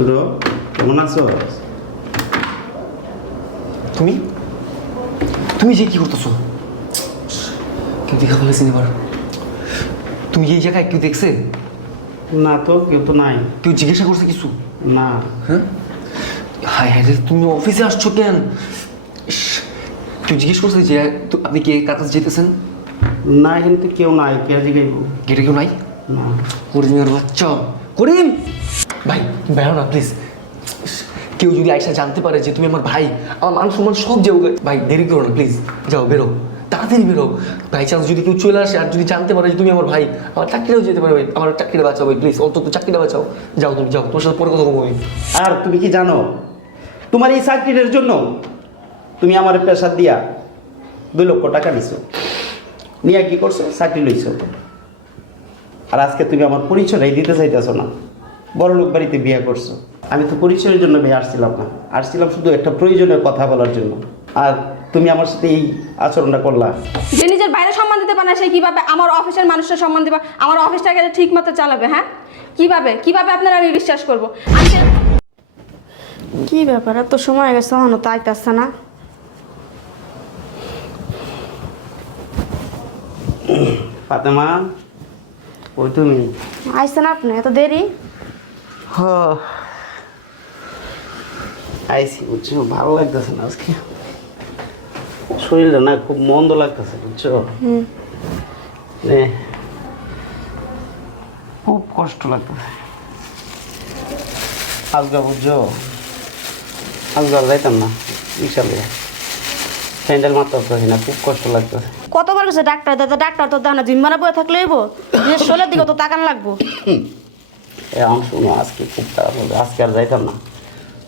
সুরো কেমন আছো? তুমি? তুমি যে কি করতেছো? কেউ দেখা ফেলেছি এবার তুমি এই জায়গায় কেউ দেখছে? না তো কেউ তো নাই। কেউ জিজ্ঞাসা করছে কিছু? না। হ্যাঁ? হাই হাই রে, তুমি অফিসে আসছো কেন? ইস, কেউ জিজ্ঞেস করছে যে তো- আপনি কে কার কাছে যেতেছেন? না কিন্তু কেউ নাই কে জিগাইব? গেটে কেউ নাই? না। করিমের বাচ্চা। করিম! ভাই বেরো না প্লিজ কেউ যদি আইসা জানতে পারে যে তুমি আমার ভাই, আমার মান সম্মান সব যাও ভাই, দেরি করো না প্লিজ যাও, বেরো। তাড়াতাড়ি বেরো। বাই চান্স যদি কেউ চলে আসে আর যদি জানতে পারে যে তুমি আমার ভাই, আমার চাকরিটাও যেতে পারে, ভাই। আমার চাকরিটা বাঁচাও, ভাই প্লিজ অন্তত চাকরিটা বাঁচাও। যাও তুমি, যাও। তোমার সাথে পরে কথা বলব আর তুমি কি জানো? তোমার এই চাকরিটার জন্য তুমি আমার পেশার দিয়া দুই লক্ষ টাকা নিছো। নিয়ে কি করছ? চাকরি লইছো। আর আজকে তুমি আমার পরিচয়টাই দিতে চাইতেছো না। বড় লোক বাড়িতে বিয়ে করছ। আমি তো পরিচয়ের জন্য বিয়ে আসছিলাম না। আসছিলাম শুধু একটা প্রয়োজনের কথা বলার জন্য। আর তুমি আমার সাথে এই আচরণটা করলা। যে নিজের বাইরে সম্মান দিতে পারে না সে কীভাবে আমার অফিসের মানুষের সম্মান দিবা? আমার অফিসটাকে ঠিক মতো চালাবে হ্যাঁ? কীভাবে? কীভাবে আপনারা আমি বিশ্বাস করব? কি ব্যাপার? এত সময় হয়ে গেছে এখনও তো আইতাছে না। ফাতেমা ওই তুমি। আইসেন আপনি? এত দেরি? আইসি বুঝছ? ভালো লাগতেছে না আজকে। শরীরটা না খুব মন্দ লাগতেছে বুঝছ? হুম। খুব কষ্ট লাগতেছে। আজকে বুঝছ? আজকে আর যাইতাম না রিক্সা স্যান্ডেল মারতে পারতেছি না খুব কষ্ট লাগতেছে। কতবার গেছে ডাক্তার দাদা ডাক্তার তো দানা জিম্মারা বয়ে থাকলে হইব? যে শোলের দিকে তো তাকান লাগবো। এখন শুনো আজকে খুব খারাপ হবে। আজকে আর যাইতাম না।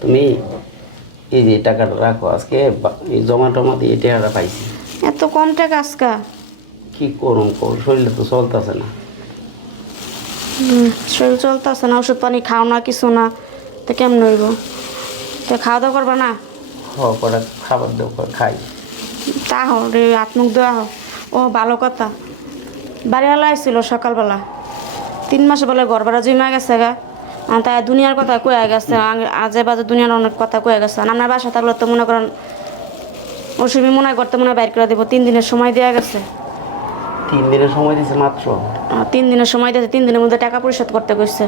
তুমি এই যে টাকাটা রাখো আজকে এই জমা টমা দিয়ে টাকাটা পাইছি। এত কম টাকা আজকা? কি করুন করুন শরীরে তো চলতেছে না। শরীর চলতেছে না ওষুধ পানি খাও না কিছু না। তো কেমন হইব? তো খাওয়া দাওয়া করবা না? খাওয়া পরে খাবার দাবার খাই। তা হো রে হাত মুখ দেওয়া হো ও ভালো কথা। বাড়িওয়ালা আসছিল সকালবেলা। তিন মাসে বলে ঘর ভাড়া জমা গেছে গা। তাই দুনিয়ার কথা কয়ে গেছে আজে বাজে দুনিয়ার অনেক কথা কয়ে গেছে। আপনার বাসা থাকলে তো মনে করেন ওসবই মনে হয় করতে মনে হয় বাইর করে দেবো। তিন দিনের সময় দেওয়া গেছে। তিন দিনের সময় দিয়েছে মাত্র? তিন দিনের সময় দিয়েছে তিন দিনের মধ্যে টাকা পরিশোধ করতে কইছে।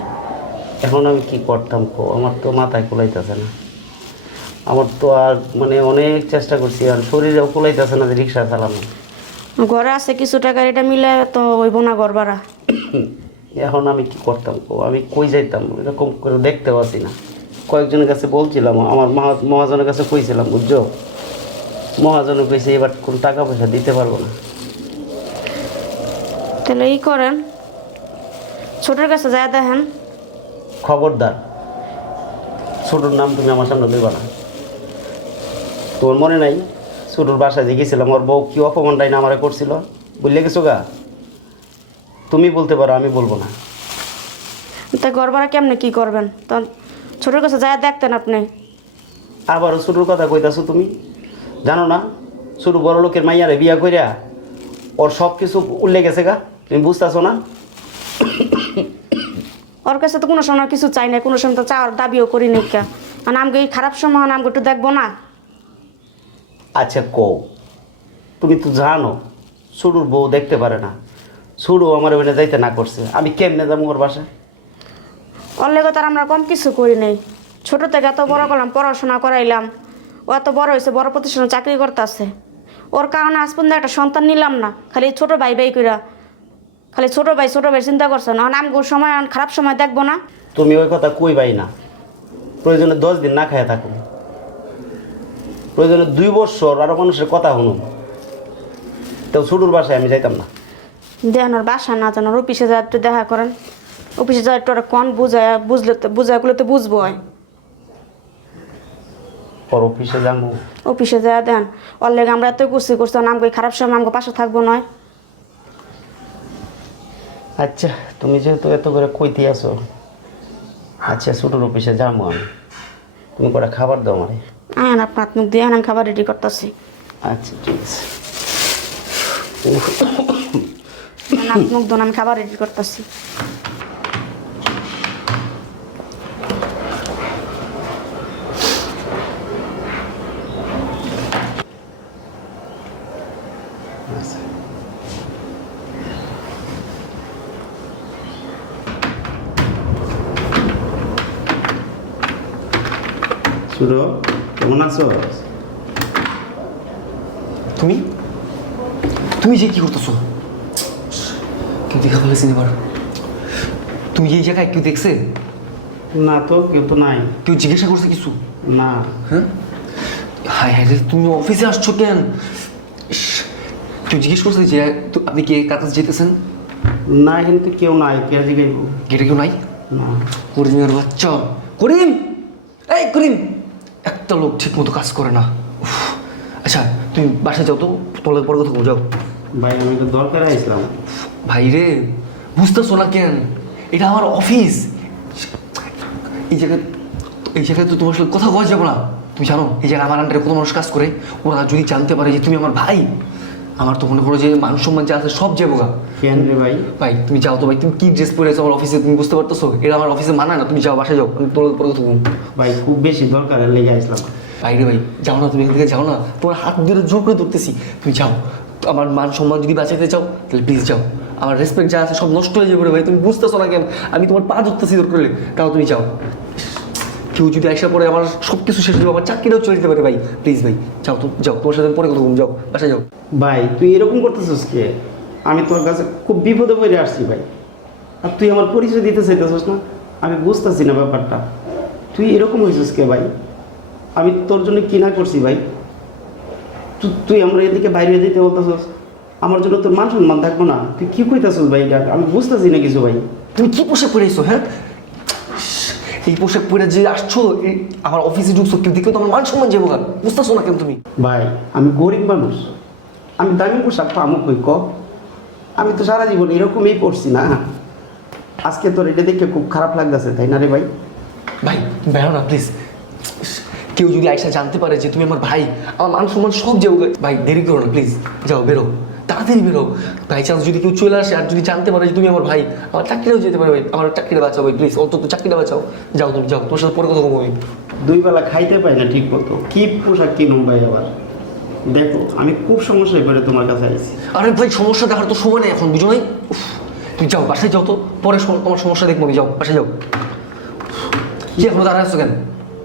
এখন আমি কি করতাম কো? আমার তো মাথায় কুলাইতেছে না। আমার তো আর মানে অনেক চেষ্টা করছি আর শরীরেও কুলাইতেছে না যে রিক্সা চালানো। ঘরে আছে কিছু টাকা এটা মিলে তো হইব না ঘর ভাড়া। এখন আমি কি করতাম আমি কই যাইতাম? এরকম করে দেখতে পাচ্ছি না। কয়েকজনের কাছে বলছিলাম আমার মহা মহাজনের কাছে কইছিলাম বুঝছ? মহাজনে কইছে এবার কোন টাকা পয়সা দিতে পারব না। তাহলে এই করেন। ছোটোর কাছে যায় দেখেন। খবরদার। ছোটোর নাম তুমি আমার সামনে দেবা না। তোমার মনে নাই? ছোটোর বাসায় যে গেছিলাম ওর বউ কি অপমানটাই না আমারে করছিল? বুঝলে গেছো গা? তুমি বলতে পারো আমি বলব না। তা ভাড়া কেমনে কি করবেন? তখন ছোটোর কাছে যায় দেখতেন আপনি। আবারও ছোটোর কথা কইতাছো তুমি? জানো না ছোটো বড় লোকের মাইয়ারে বিয়া কইরা ওর সব কিছু উল্লে গেছে গা তুমি বুঝতেছো না? ওর কাছে তো কোনো সময় কিছু চাই না কোনো সময় তো চাওয়ার দাবিও করি নি কা। আর আমাকে এই খারাপ সময় আমাকে একটু দেখব না। আচ্ছা কও তুমি তো জানো ছোটোর বউ দেখতে পারে না। ছোটো আমার ওখানে যাইতে না করছে। আমি কেমনে যাব ওর বাসায়? ওর লেগে তার আমরা কম কিছু করি নাই। ছোটো থেকে এত বড় করলাম পড়াশোনা করাইলাম। ও এত বড় হয়েছে বড় প্রতিষ্ঠানে চাকরি করতেছে। ওর কারণে আজ পর্যন্ত একটা সন্তান নিলাম না খালি ছোট ভাই ভাই কইরা। খালি ছোট ভাই ছোট ভাই চিন্তা করছে না আমগো সময় খারাপ সময় দেখব না। তুমি ওই কথা কইবাই না। প্রয়োজনে দশ দিন না খায় থাকুন প্রয়োজনে দুই বছর আরও মানুষের কথা শুনুন। তো ছোটোর বাসায় আমি যাইতাম না। দেন ওর বাসা না জানো অফিসে যা একটু দেখা করেন। অফিসে যা একটু ওরা কন বুঝায় বুঝলে তো বুঝাগুলো তো বুঝব ওর অফিসে যাব অফিসে যা দেন। ওর লেগে আমরা এত করছি করছি নাম কই খারাপ সময় আমাকে পাশে থাকব নয়। আচ্ছা তুমি যেহেতু এত করে কইতে আসো আচ্ছা ছোটোর অফিসে যাব আমি। তুমি কটা খাবার দাও আমারে। আয়ন আপনার হাত মুখ দিয়ে আমি খাবার রেডি করতেছি। আচ্ছা ঠিক আছে। নাক আমি খাবার রেডি করতেছি। সুরো কেমন আছো? তুমি? তুমি যে কি করতেছো? কেউ দেখা ফেলেছি এবার তুমি এই জায়গায় কেউ দেখছে? না তো কেউ তো নাই। কেউ জিজ্ঞাসা করছে কিছু? না। হ্যাঁ? হাই হাই তুমি অফিসে আসছো কেন? কেউ জিজ্ঞেস করছে যে তো- আপনি কে কাছে যেতেছেন? না কিন্তু কেউ নাই কে জিগাইব গেটে কেউ নাই? না। করিমের বাচ্চা। করিম! এই করিম! একটা লোক ঠিক মতো কাজ করে না। আচ্ছা তুমি বাসায় যাও তো তোমার পরে কথা যাও। ভাই আমি তো দরকার আইছিলাম। ভাই রে বুঝতেছো না কেন? এটা আমার অফিস এই জায়গায় এই জায়গায় তো তোমার সাথে কথা কওয়া যাবে না। তুমি জানো এই জায়গায় আমার আন্ডারে কোনো মানুষ কাজ করে ওরা যদি জানতে পারে যে তুমি আমার ভাই আমার তো মনে করো যে মান সম্মান যা আছে সব যাব গা। কেন রে ভাই? ভাই তুমি যাও তো ভাই তুমি কি ড্রেস পরে আমার অফিসে তুমি বুঝতে পারতেছো? এটা আমার অফিসে মানায় না তুমি যাও বাসায় যাও আমি তোমার পরে কথা ভাই খুব বেশি দরকার লেগে আসলাম ভাই রে ভাই যাও না তুমি এখান থেকে যাও না। তোমার হাত ধরে জোর করে ধরতেছি তুমি যাও। আমার মান সম্মান যদি বাঁচাতে চাও, তাহলে প্লিজ যাও। আমার রেসপেক্ট যা আছে সব নষ্ট হয়ে যাবে ভাই, তুমি বুঝতেছো না কেন? আমি তোমার পা ধরতেছি দরকার হলে তাও তুমি যাও। কেউ যদি আসা পরে আমার সব কিছু শেষ হয়ে আমার চাকরিটাও চলে যেতে পারে ভাই প্লিজ ভাই, যাও তো, যাও, তোমার সাথে পরে কথা যাও, বাসায় যাও। ভাই, তুই এরকম করতেছিস কে? আমি তোর কাছে খুব বিপদে পড়ে আসছি ভাই। আর তুই আমার পরিচয় দিতে চাইতেছিস না? আমি বুঝতেছি না ব্যাপারটা। তুই এরকম হয়েছিস কে ভাই? আমি তোর জন্য কি না করছি ভাই? তুই আমরা এদিকে বাইরে যেতে বলতেছিস। আমার জন্য তোর মান সম্মান থাকব না। তুই কি কইতেছিস ভাই এটা? আমি বুঝতেছি না কিছু ভাই। তুমি কি পোশাক পরে এসো হ্যাঁ? এই পোশাক পরে যে আসছো আমার অফিসে ঢুকছো কেউ দেখলে তো আমার মান সম্মান যাব বুঝতেছো না কেন তুমি? ভাই আমি গরিব মানুষ। আমি দামি পোশাক পামো কই ক? আমি তো সারা জীবন এরকমই পড়ছি না। আজকে তোর এটা দেখে খুব খারাপ লাগতেছে তাই না রে ভাই? ভাই বেরো না প্লিজ কেউ যদি আইসা জানতে পারে যে তুমি আমার ভাই আমার মান সম্মান সব গা। ভাই দেরি করো না প্লিজ যাও বেরো। তাড়াতাড়ি বেরো। বাই চান্স যদি কেউ চলে আসে আর যদি জানতে পারে যে তুমি আমার ভাই আমার চাকরিটাও যেতে পারে ভাই আমার চাকরিটা বাঁচাও ভাই প্লিজ অন্তত চাকরিটা বাঁচাও। যাও তুমি যাও তোমার সাথে পরে কথা বলব আমি। দুই বেলা খাইতে পাই না ঠিক মতো কি পোশাক কিনুম ভাই আবার? দেখো আমি খুব সমস্যায় পড়ে তোমার কাছে আইছি। আরে ভাই সমস্যা দেখার তো সময় নেই এখন বুঝো নাই? তুমি যাও বাসায় যাও তো পরে তোমার সমস্যা দেখব যাও বাসায় যাও। কি এখনও দাঁড়ায় আছো কেন?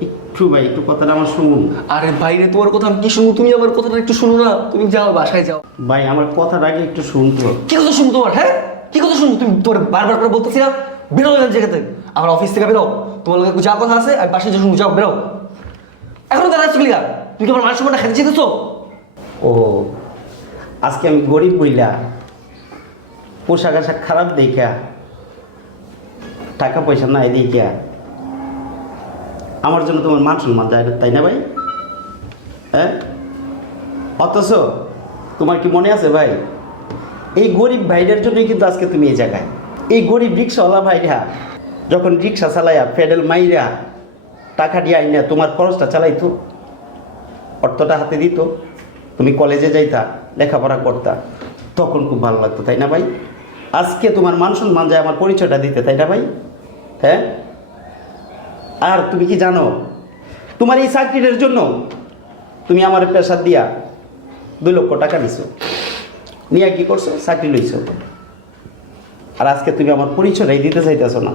একটু ভাই একটু কথাটা আমার শুনুন। আরে বাইরে তোমার কথা আমি কি শুনব? তুমি আমার কথাটা একটু শুনো না। তুমি যাও বাসায় যাও। ভাই আমার কথাটা আগে একটু শুনতো। কি কথা শুনব তোমার হ্যাঁ? কি কথা শুনব? তুমি তোমার বারবার করে বলতেছি না। বেরো এখান জায়গাতে আমার অফিস থেকে বেরো। তোমার লোকের যা কথা আছে আমি বাসায় যা শুনব। যাও বেরো। এখনও দাঁড়াচ্ছ ক্লিয়ার তুমি কি আমার মান সম্মানটা খেতে চেয়েছো? ও আজকে আমি গরিব বইলা। পোশাক আশাক খারাপ দেখা টাকা পয়সা নাই দেখা আমার জন্য তোমার মান সম্মান যায় তাই না ভাই? হ্যাঁ? অথচ তোমার কি মনে আছে ভাই? এই গরিব ভাইদের জন্যই কিন্তু আজকে তুমি এই জায়গায়। এই গরিব রিক্সাওয়ালা ভাইরা যখন রিক্সা চালাইয়া ফেডেল মাইরা টাকা দিয়ে আইনা, তোমার খরচটা চালাইতো। অর্থটা হাতে দিত। তুমি কলেজে যাইতা, লেখাপড়া করতা, তখন খুব ভালো লাগতো, তাই না ভাই? আজকে তোমার মান সম্মান যায়, আমার পরিচয়টা দিতে, তাই না ভাই? হ্যাঁ? আর তুমি কি জানো? তোমার এই চাকরিটার জন্য তুমি আমার পেশার দিয়া দুই লক্ষ টাকা নিছো। নিয়ে কি করছ? চাকরি লইছো। আর আজকে তুমি আমার পরিচয়টাই দিতে চাইতেছো না।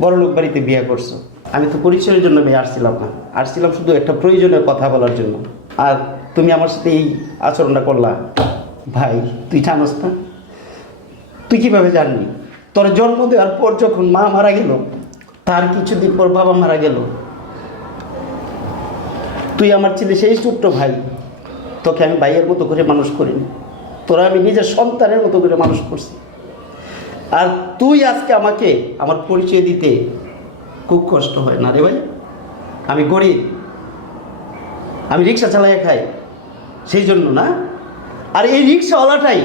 বড় লোক বাড়িতে বিয়ে করছ। আমি তো পরিচয়ের জন্য বিয়ে আসছিলাম না। আসছিলাম শুধু একটা প্রয়োজনের কথা বলার জন্য। আর তুমি আমার সাথে এই আচরণটা করলা। ভাই, তুই জানোস না? তুই কীভাবে জানবি তোর জন্ম দেওয়ার পর যখন মা মারা গেল তার কিছুদিন পর বাবা মারা গেল। তুই আমার ছেলে সেই ছোট্ট ভাই, তোকে আমি ভাইয়ের মতো করে মানুষ করিনি। তোরা আমি নিজের সন্তানের মতো করে মানুষ করছি। আর তুই আজকে আমাকে আমার পরিচয় দিতে খুব কষ্ট হয়। না রে ভাই, আমি গরিব, আমি রিক্সা চালাই খাই, সেই জন্য না। আর এই রিক্সাওয়ালাটাই,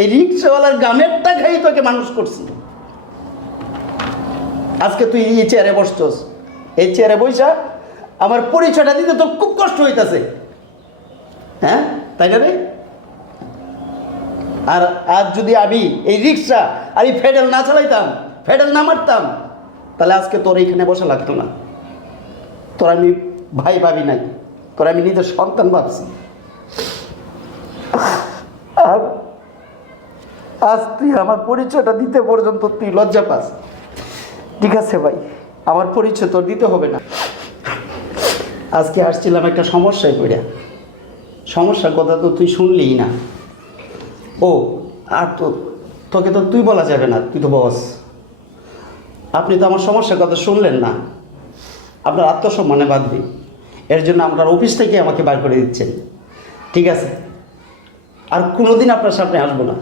এই রিক্সাওয়ালার গামেরটা খাই তোকে মানুষ করছি। আজকে তুই এই চেয়ারে বসছস। এই চেয়ারে বইসা আমার পরিচয়টা দিতে তোর খুব কষ্ট হইতাছে। হ্যাঁ? তাই না রে? আর আজ যদি আমি এই রিক্সা এই ফেডেল না চালাইতাম, ফেডেল না মারতাম, তাহলে আজকে তোর এইখানে বসা লাগতো না। তোর আমি ভাই ভাবি নাই, তোর আমি নিজের সন্তান ভাবছি। আর আজ তুই আমার পরিচয়টা দিতে পর্যন্ত তুই লজ্জা পাস। ঠিক আছে ভাই, আমার পরিচয় তোর দিতে হবে না। আজকে আসছিলাম একটা সমস্যায় পড়ে। সমস্যার কথা তো তুই শুনলিই না। ও, আর তো তোকে তো তুই বলা যাবে না, তুই তো বস। আপনি তো আমার সমস্যার কথা শুনলেন না। আপনার আত্মসম্মানে বাঁধবি এর জন্য আপনার অফিস থেকে আমাকে বার করে দিচ্ছেন। ঠিক আছে। আর কোনোদিন আপনার সামনে আসব না।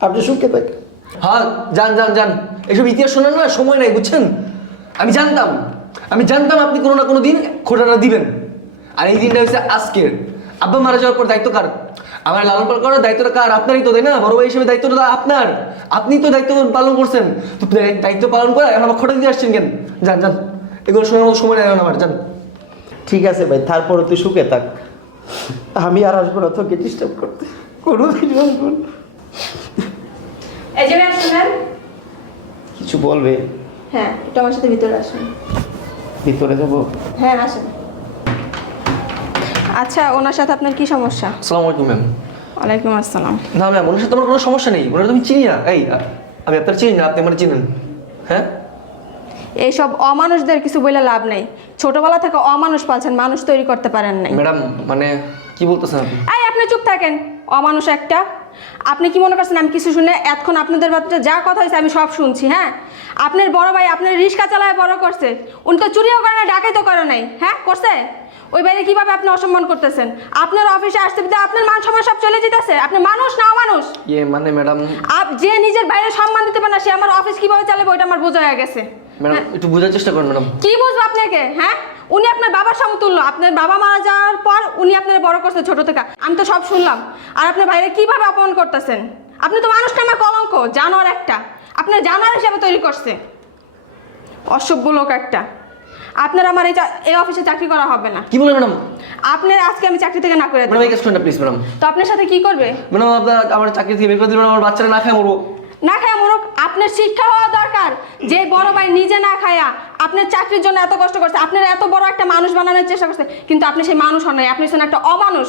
আপনি সুখে থাকেন। হ্যাঁ যান যান যান। এসব ইতিহাস শোনার না, সময় নাই, বুঝছেন? আমি জানতাম আমি জানতাম আপনি কোনো না কোনো দিন খোটাটা দিবেন। আর এই দিনটা হচ্ছে আজকের। আব্বা মারা যাওয়ার পর দায়িত্ব কার? আমার লালন পালন করার দায়িত্বটা কার? আপনারই তো, তাই না? বড় ভাই হিসেবে দায়িত্বটা আপনার। আপনি তো দায়িত্ব পালন করছেন। তো দায়িত্ব পালন করে এখন আমার খোটা দিতে আসছেন কেন? যান যান। এগুলো শোনার মতো সময় নেই আমার যান। ঠিক আছে ভাই তারপরে তুই সুখে থাক। আমি আর আসব না তোকে ডিস্টার্ব করতে। কোনোদিন আসব না। এই যে কিছু বলবে? হ্যাঁ একটু আমার সাথে ভিতরে আসুন। ভিতরে যাব? হ্যাঁ আসেন। আচ্ছা ওনার সাথে আপনার কি সমস্যা? আসসালামু আলাইকুম ম্যাম। ওয়ালাইকুম আসসালাম। না ম্যাম ওনার সাথে আমার কোনো সমস্যা নেই। ওনার তুমি চিনি না? এই আমি আপনার চিনি না আপনি আমার চিনেন। হ্যাঁ? এইসব অমানুষদের কিছু বলে লাভ নেই। ছোটবেলা থেকে অমানুষ পালছেন মানুষ তৈরি করতে পারেন নাই। ম্যাডাম মানে কি বলতেছেন আপনি? এই আপনি চুপ থাকেন। অমানুষ একটা। আপনি কি মনে করছেন আমি কিছু শুনে এতক্ষণ আপনাদের বাচ্চা যা কথা হয়েছে আমি সব শুনছি হ্যাঁ? আপনার বড় ভাই আপনার রিক্সা চালায় বড় করছে। উনি তো চুরিও করে না ডাকাই তো করে নাই হ্যাঁ? করছে? ওই বাইরে কীভাবে আপনি অসম্মান করতেছেন? আপনার অফিসে আসতে দিতে আপনার মান সম্মান সব চলে যেতেছে? আপনি মানুষ না অমানুষ? ইয়ে মানে ম্যাডাম আপ যে নিজের বাইরে সম্মান দিতে পারে না সে আমার অফিস কীভাবে চালাবে ওইটা আমার বোঝা হয়ে গেছে। ম্যাডাম একটু বোঝার চেষ্টা করুন ম্যাডাম। কি বুঝব আপনাকে হ্যাঁ? উনি আপনার বাবার সমতুল্য। আপনার বাবা মারা যাওয়ার পর উনি আপনার বড় করছে ছোট থেকে। আমি তো সব শুনলাম। আর আপনার বাইরে কীভাবে অপমান করতেছেন? আপনি তো মানুষটা আমার কলঙ্ক জানোয়ার একটা। আপনার জানোয়ার হিসাবে তৈরি করছে। অসভ্য লোক একটা। আপনার আমার এই এই অফিসে চাকরি করা হবে না। কি বলে ম্যাডাম? আপনার আজকে আমি চাকরি থেকে না করে দেব। ম্যাডাম এই কাজ প্লিজ ম্যাডাম। তো আপনার সাথে কি করবে? ম্যাডাম আপনার আমার চাকরি থেকে বের করে দিবেন আমার বাচ্চারা না খায় মরবো। না খায় মোরক আপনার শিক্ষা হওয়া দরকার। যে বড় ভাই নিজে না খায়া আপনার চাকরির জন্য এত কষ্ট করছে, আপনার এত বড় একটা মানুষ বানানোর চেষ্টা করছে, কিন্তু আপনি সেই মানুষ হন নাই, আপনি হচ্ছেন একটা অমানুষ।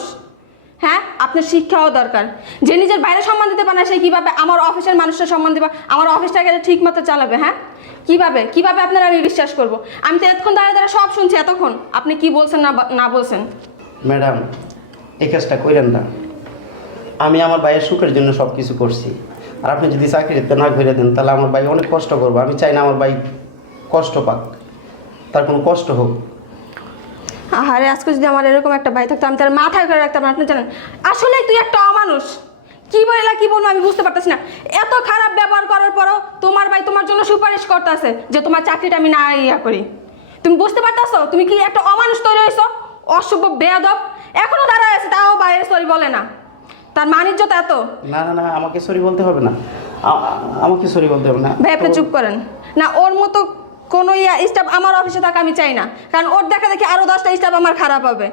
হ্যাঁ? আপনার শিক্ষা হওয়া দরকার। যে নিজের বাইরে সম্মান দিতে পারে না, সে কীভাবে আমার অফিসের মানুষের সম্মান দিবা, আমার অফিসটাকে ঠিক মতো চালাবে হ্যাঁ? কীভাবে? কীভাবে আপনারা আমি বিশ্বাস করব? আমি তো এতক্ষণ দাঁড়িয়ে দাঁড়িয়ে সব শুনছি, এতক্ষণ। আপনি কি বলছেন না না বলছেন? ম্যাডাম, এই কাজটা করেন না। আমি আমার ভাইয়ের সুখের জন্য সব কিছু করছি। আর আপনি যদি চাকরিতে না করে দেন, তাহলে আমার ভাই অনেক কষ্ট করব। আমি চাই না আমার ভাই কষ্ট পাক, তার কোনো কষ্ট হোক। আরে আজকে যদি আমার এরকম একটা ভাই থাকতো, আমি তার মাথায় করে রাখতাম, আপনি জানেন, আসলে তুই একটা অমানুষ। কি বললা, কি বলব, আমি বুঝতে পারতেছি না। এত খারাপ ব্যবহার করার পরও তোমার ভাই তোমার জন্য সুপারিশ করতেছে যে তোমার চাকরিটা আমি না ইয়া করি। তুমি বুঝতে পারতেছো? তুমি কি একটা অমানুষ তৈরি হয়েছো? অশুভ, বেয়াদব। এখনও দাঁড়ায় আছে, তাও বাইরের সরি বলে না। তার মানিজ্য এত? না না না আমাকে সরি বলতে হবে না। আমাকে সরি বলতে হবে না। ভাই আপনি চুপ করেন। না ওর মতো কোনো ইয়া স্টাফ আমার অফিসে থাকা আমি চাই না। কারণ ওর দেখা দেখি আরও দশটা স্টাফ আমার খারাপ হবে।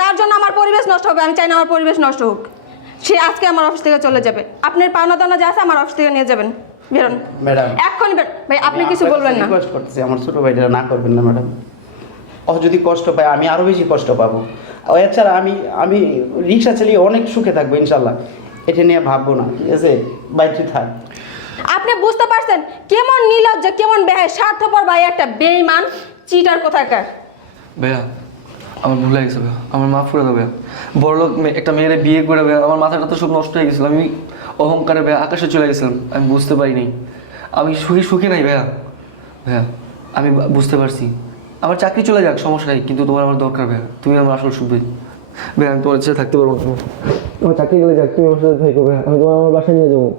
তার জন্য আমার পরিবেশ নষ্ট হবে আমি চাই না আমার পরিবেশ নষ্ট হোক। সে আজকে আমার অফিস থেকে চলে যাবে। আপনার পাওনা দানা যা আছে আমার অফিস থেকে নিয়ে যাবেন। বেরোন। ম্যাডাম। বের ভাই আপনি কিছু বলবেন না। রিকোয়েস্ট করতেছি আমার ছোটো ভাইটা না করবেন না ম্যাডাম। ও যদি কষ্ট পায় আমি আরও বেশি কষ্ট পাবো। এছাড়া আমি আমি রিক্সা চালিয়ে অনেক সুখে থাকব ইনশাল্লাহ। এটা নিয়ে ভাববো না ঠিক আছে? বাইরে থাক। আপনি বুঝতে পারছেন? কেমন নির্লজ্জ কেমন বেহায় স্বার্থপর ভাই একটা বেইমান চিটার কোথাকার? ভাইয়া আমার ভুল হয়ে গেছে ভাইয়া। আমার মাফ করে দেবে বড় লোক মেয়ে- একটা মেয়েরে বিয়ে করে ভাইয়া আমার মাথাটা তো সব নষ্ট হয়ে গেছিল। আমি অহংকারে ভাইয়া আকাশে চলে গেছিলাম। আমি বুঝতে পারিনি। আমি সুখী সুখী নাই ভাইয়া। ভাইয়া আমি বুঝতে পারছি। আমার চাকরি চলে যাক সমস্যা নেই কিন্তু তোমার আমার দরকার ভাইয়া। তুমি আমার আসল সুখ। ভাইয়া আমি তোমার সাথে থাকতে পারব না। আমার চাকরি চলে যাক তুমি আমার সাথে থাকো ভাইয়া। আমি তোমার আমার বাসায় নিয়ে যাব।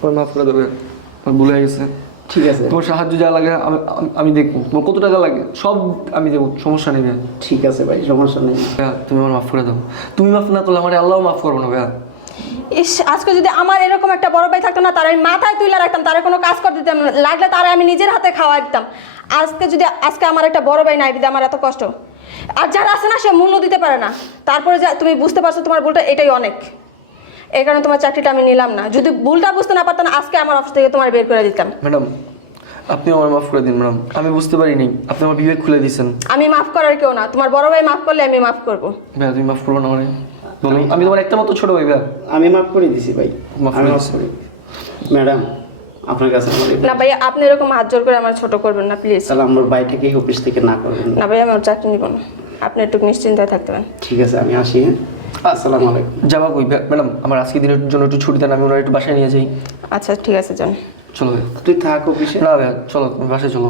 তোমার মাফ করে দেবে আমার ভুল গেছে। ঠিক আছে। তোমার সাহায্য যা লাগে আমি আমি- আমি দেখব। তোমার কত টাকা লাগে সব আমি দেবো সমস্যা নেই ভাইয়া। ঠিক আছে ভাই সমস্যা নেই। ভাইয়া তুমি আমার মাফ করে দাও। তুমি মাফ না করলে আমার আল্লাহ মাফ করব না ভাইয়া। ইস আজকে যদি আমার এরকম একটা বড় ভাই থাকতো না তার আমি মাথায় তুলে রাখতাম তারা কোনো কাজ করতে দিতাম লাগলে তারা আমি নিজের হাতে খাওয়া দিতাম আজকে যদি আজকে আমার একটা বড় ভাই নাই দিতে আমার এত কষ্ট। আর যারা আছে না সে মূল্য দিতে পারে না। তারপরে যা তুমি বুঝতে পারছ তোমার ভুলটা এটাই অনেক। এই কারণে তোমার চাকরিটা আমি নিলাম না। যদি ভুলটা বুঝতে না পারতাম আজকে আমার অফিস থেকে তোমার বের করে দিতাম। ম্যাডাম আপনি আমার মাফ করে দিন ম্যাডাম। আমি বুঝতে পারিনি। আপনি আমার বিবেক খুলে দিয়েছেন। আমি মাফ করার কেউ না। তোমার বড় ভাই মাফ করলে আমি মাফ করব। ভাইয়া তুমি মাফ করব না মানে। বলো আমি তোমার একটা মতো ছোট ভাই ভাইয়া। আমি মাফ করে দিছি ভাই। মাফ আমি করে দিছি। ম্যাডাম আপনার কাছে না ভাই আপনি এরকম হাত জোর করে আমার ছোট করবেন না প্লিজ তাহলে আমার ভাইটাকে অফিস থেকে না করবেন না। ভাই আমার চাকরি নিব না। আপনি একটু নিশ্চিন্তায় থাকতে পারেন। ঠিক আছে আমি আসি হ্যাঁ? আসসালামু আলাইকুম। যাবা কই ম্যাডাম আমার আজকে দিনের জন্য একটু ছুটি দেন আমি ওনার একটু বাসায় নিয়ে যাই। আচ্ছা ঠিক আছে যান। চলো তুই থাক অফিসে না ভাইয়া চলো বাসায় চলো